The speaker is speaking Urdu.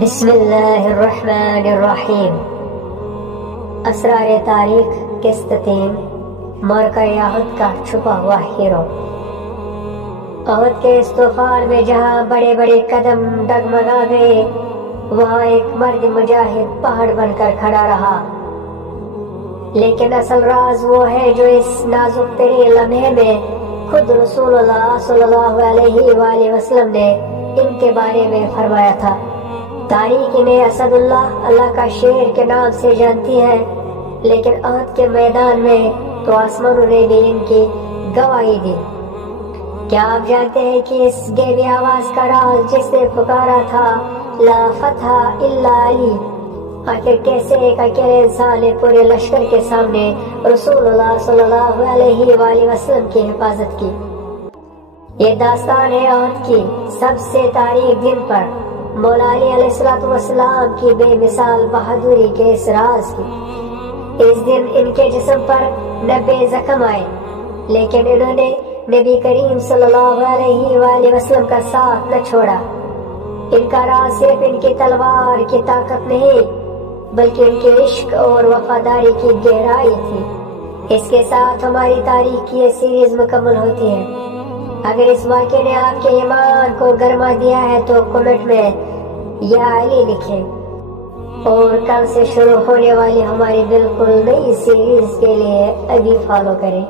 بسم اللہ الرحمن الرحیم۔ اسرار تاریخ قسطنطین، معرکہ احد کا چھپا ہوا ہیرو۔ احد کے اس طوفان میں جہاں بڑے بڑے قدم ڈگمگا گئے، وہاں ایک مرد مجاہد پہاڑ بن کر کھڑا رہا۔ لیکن اصل راز وہ ہے جو اس نازک ترین لمحے میں خود رسول اللہ صلی اللہ علیہ وآلہ وسلم نے ان کے بارے میں فرمایا تھا۔ تاریخ انہیں اسد اللہ کا شیر کے نام سے جانتی ہے، لیکن احد کے میدان میں تو آسمانوں نے بھی ان کی گواہی دی۔ کیا آپ جانتے ہیں کہ اس غیبی آواز کا راز جس نے پکارا تھا لا فتح الا علی، آخر کیسے ایک اکیلے انسان نے پورے لشکر کے سامنے رسول اللہ صلی اللہ علیہ وآلہ وسلم کی حفاظت کی؟ یہ داستان ہے احد کی سب سے تاریخ دن پر مولا علی علیہ السلام کی بے مثال بہادری کے اس راز کی۔ اس دن ان کے جسم پر 90 زخم آئے، لیکن انہوں نے نبی کریم صلی اللہ علیہ وآلہ وسلم کا ساتھ نہ چھوڑا۔ ان کا راز صرف ان کی تلوار کی طاقت نہیں، بلکہ ان کے عشق اور وفاداری کی گہرائی تھی۔ اس کے ساتھ ہماری تاریخ کی یہ سیریز مکمل ہوتی ہے۔ اگر اس واقعے نے آپ کے ایمان کو گرما دیا ہے تو کمنٹ میں یا علی لکھیں، اور کل سے شروع ہونے والی ہماری بالکل نئی سیریز کے لیے ابھی فالو کریں۔